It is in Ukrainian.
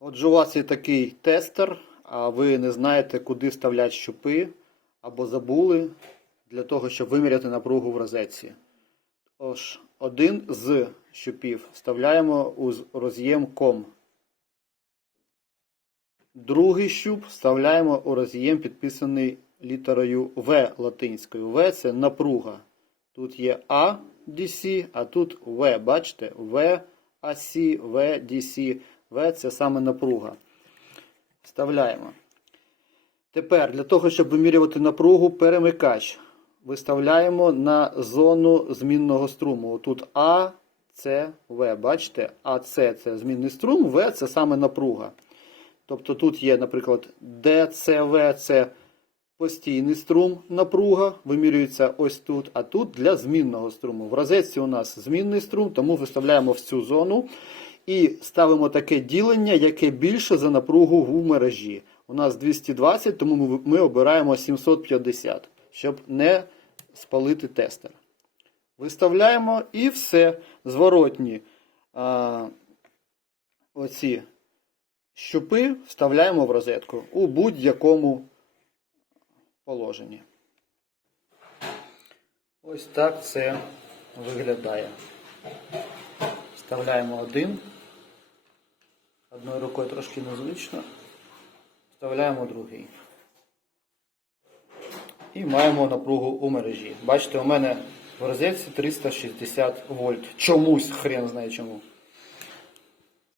Отже, у вас є такий тестер, а ви не знаєте, куди вставляти щупи, або забули для того, щоб виміряти напругу в розетці. Тож, один з щупів вставляємо у роз'єм COM. Другий щуп вставляємо у роз'єм, підписаний літерою В латинською. В це напруга. Тут є А DC, а тут В. Бачите? В AC, В DC. В це саме напруга. Вставляємо. Тепер для того, щоб вимірювати напругу, перемикач виставляємо на зону змінного струму. Тут А, С, В. Бачите? АС це змінний струм, В це саме напруга. Тобто тут є, наприклад, ДЦВ це постійний струм, напруга, вимірюється ось тут, а тут для змінного струму. В розетці у нас змінний струм, тому виставляємо в цю зону і ставимо таке ділення, яке більше за напругу в мережі. У нас 220, тому ми- обираємо 750, щоб не спалити тестер. Виставляємо і все. Зворотні а, оці щупи вставляємо в розетку у будь-якому положенні. Ось так це виглядає. Вставляємо один. Одною рукою трошки незвично. Вставляємо другий. І маємо напругу у мережі. Бачите, у мене в розетці 360 вольт. Чомусь хрен знає чому.